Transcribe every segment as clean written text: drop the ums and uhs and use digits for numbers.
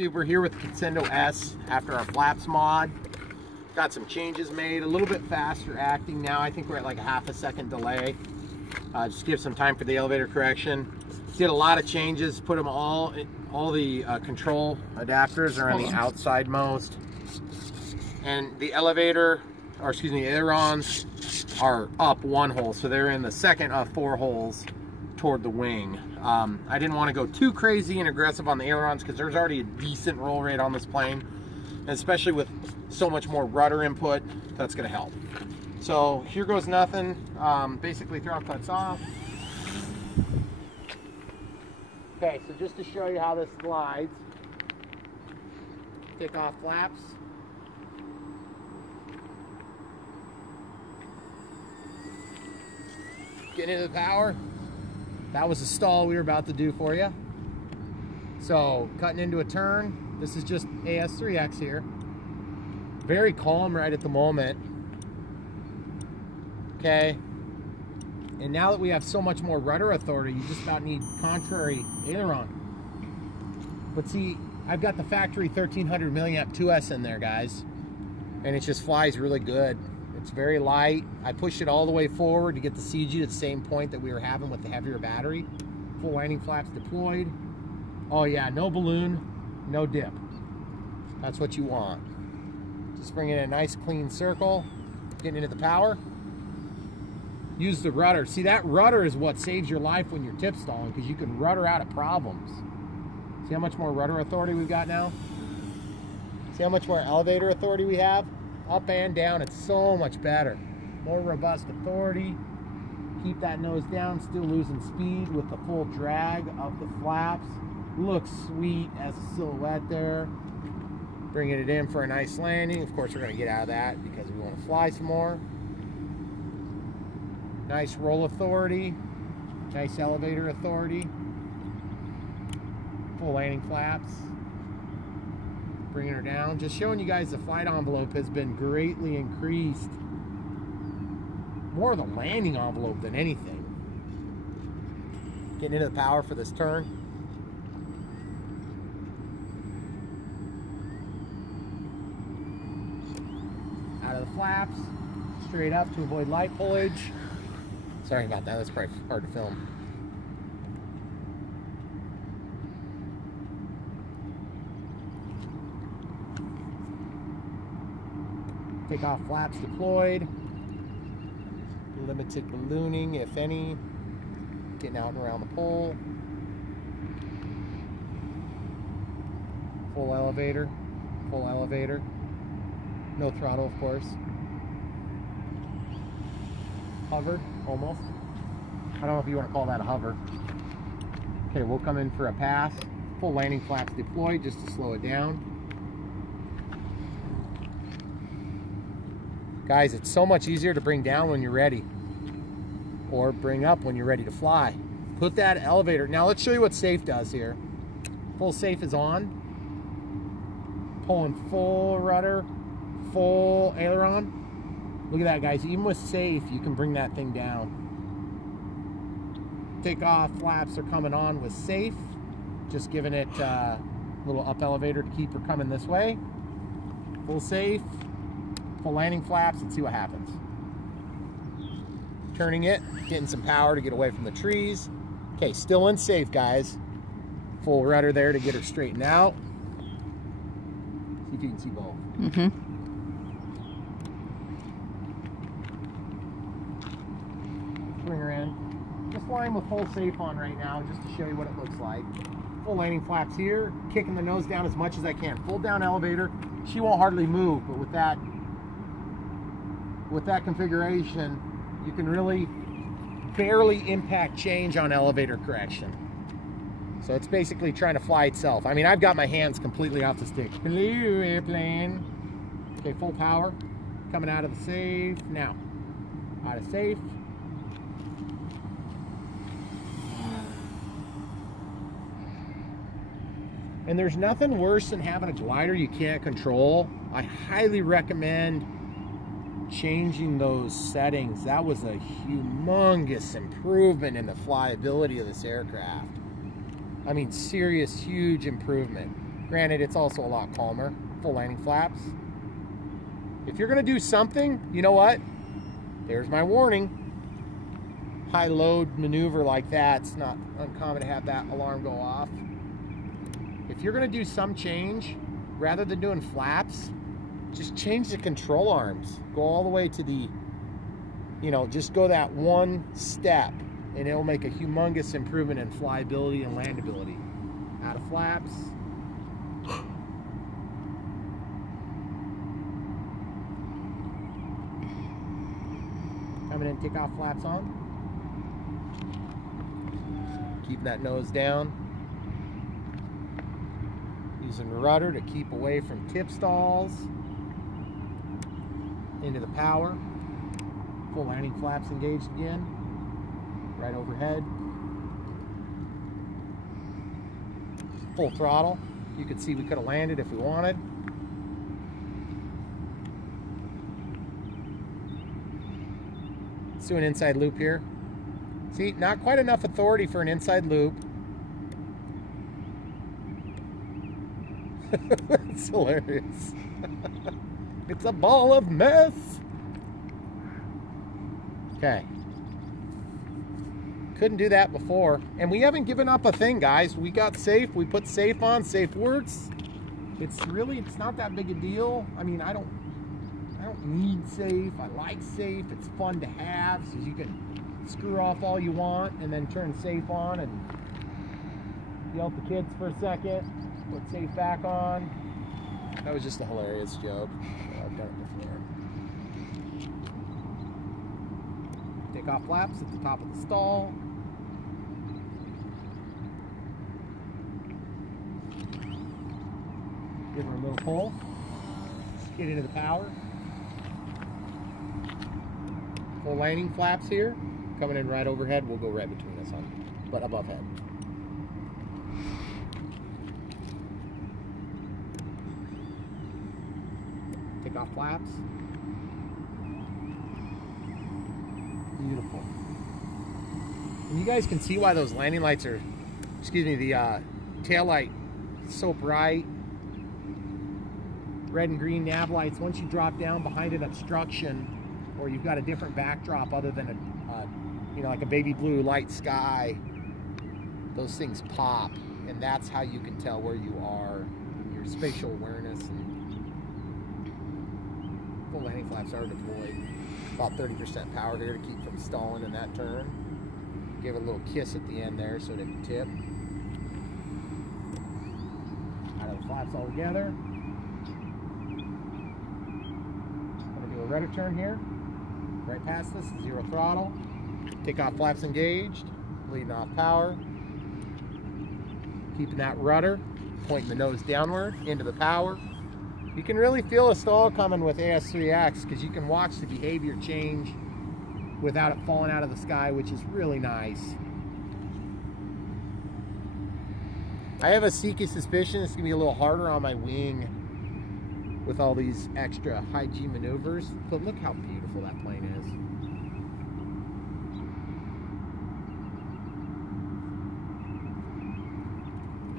YouTube. We're here with Conscendo S after our flaps mod. Got some changes made, a little bit faster acting now. I think we're at like a ½ second delay. Just give some time for the elevator correction. Did a lot of changes, put them all the control adapters are on the outside most. And the elevator, or excuse me, ailerons are up 1 hole. So they're in the second of 4 holes toward the wing. I didn't want to go too crazy and aggressive on the ailerons because there's already a decent roll rate on this plane. And especially with so much more rudder input, that's going to help. So here goes nothing. Basically throttle cuts off. Okay, so just to show you how this slides, take off flaps. Getting into the power. That was a stall we were about to do for you. So cutting into a turn. This is just AS3X here. Very calm right at the moment. Okay. And now that we have so much more rudder authority, you just about need contrary aileron. But see, I've got the factory 1300 milliamp 2S in there, guys. And it just flies really good. It's very light. I pushed it all the way forward to get the CG to the same point that we were having with the heavier battery. Full landing flaps deployed. Oh yeah, no balloon, no dip. That's what you want. Just bring in a nice clean circle, getting into the power. Use the rudder. See, that rudder is what saves your life when you're tip stalling, because you can rudder out of problems. See how much more rudder authority we've got now? See how much more elevator authority we have? Up and down, it's so much better. More robust authority. Keep that nose down, still losing speed with the full drag of the flaps. Looks sweet as a silhouette there. Bringing it in for a nice landing. Of course, we're going to get out of that because we want to fly some more. Nice roll authority. Nice elevator authority. Full landing flaps. Bringing her down. Just showing you guys the flight envelope has been greatly increased. More of the landing envelope than anything. Getting into the power for this turn. Out of the flaps. Straight up to avoid light pullage. Sorry about that. That's probably hard to film. Take off flaps deployed. Limited ballooning, if any. Getting out and around the pole. Full elevator. Full elevator. No throttle, of course. Hovered, almost. I don't know if you want to call that a hover. Okay, we'll come in for a pass. Full landing flaps deployed just to slow it down. Guys, it's so much easier to bring down when you're ready, or bring up when you're ready to fly. Put that elevator. Now let's show you what safe does here. Full safe is on. Pulling full rudder, full aileron. Look at that, guys. Even with safe, you can bring that thing down. Takeoff flaps are coming on with safe. Just giving it a little up elevator to keep her coming this way. Full safe. Full landing flaps, and see what happens. Turning it, getting some power to get away from the trees. Okay, still in safe, guys. Full rudder there to get her straightened out. See if you can see both. Bring her in. Just flying with full safe on right now, just to show you what it looks like. Full landing flaps here, kicking the nose down as much as I can. Full down elevator. She won't hardly move, but with that configuration, you can really barely impact change on elevator correction. So it's basically trying to fly itself. I mean, I've got my hands completely off the stick. Hello, airplane. Okay, full power. Coming out of the safe. Now, out of safe. And there's nothing worse than having a glider you can't control. I highly recommend changing those settings. That was a humongous improvement in the flyability of this aircraft. I mean, serious, huge improvement. Granted, it's also a lot calmer. Full landing flaps. If you're gonna do something, you know what? There's my warning. High load maneuver like that, it's not uncommon to have that alarm go off. If you're gonna do some change, rather than doing flaps, just change the control arms. Go all the way to the, you know, just go that one step and it'll make a humongous improvement in flyability and landability. Out of flaps. Coming in, takeoff flaps on. Keeping that nose down. Using the rudder to keep away from tip stalls. Into the power. Full landing flaps engaged again. Right overhead. Full throttle. You can see we could have landed if we wanted. Let's do an inside loop here. See, not quite enough authority for an inside loop. It's hilarious. It's a ball of mess. Okay. Couldn't do that before. And we haven't given up a thing, guys. We got safe. We put safe on. Safe works. It's not that big a deal. I mean, I don't need safe. I like safe. It's fun to have, so you can screw off all you want and then turn safe on and yell at the kids for a second. Put safe back on. That was just a hilarious joke. I've done it before. Take off flaps at the top of the stall. Give her a little pull. Get into the power. Full landing flaps here. Coming in right overhead. We'll go right between us but above head. Take off flaps. Beautiful. And you guys can see why those landing lights are, excuse me, the tail light so bright. Red and green nav lights. Once you drop down behind an obstruction, or you've got a different backdrop other than you know, like a baby blue light sky, those things pop, and that's how you can tell where you are, your spatial awareness. And full landing flaps are deployed. About 30% power here to keep from stalling in that turn. Give it a little kiss at the end there so it didn't tip. Out of the flaps all together. Gonna do a rudder turn here. Right past this, 0 throttle. Takeoff flaps engaged. Leading off power. Keeping that rudder. Pointing the nose downward into the power. You can really feel a stall coming with AS3X because you can watch the behavior change without it falling out of the sky, which is really nice. I have a sneaky suspicion it's going to be a little harder on my wing with all these extra high G maneuvers, but look how beautiful that plane is.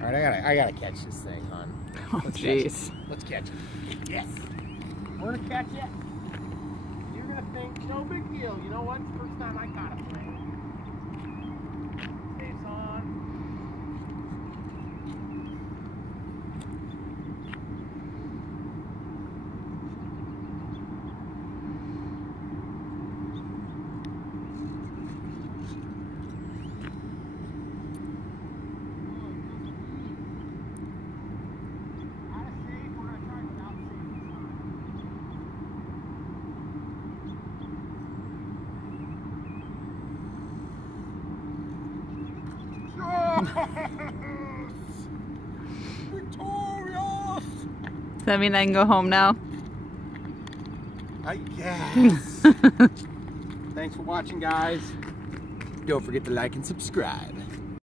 All right, I gotta catch this thing, hon. Oh, jeez. Let's catch it. Yes, we're gonna catch it. You're gonna think no big deal. You know what? It's the first time I caught a plane. Face on. Victorious! Does that mean I can go home now? I guess. Thanks for watching, guys. Don't forget to like and subscribe.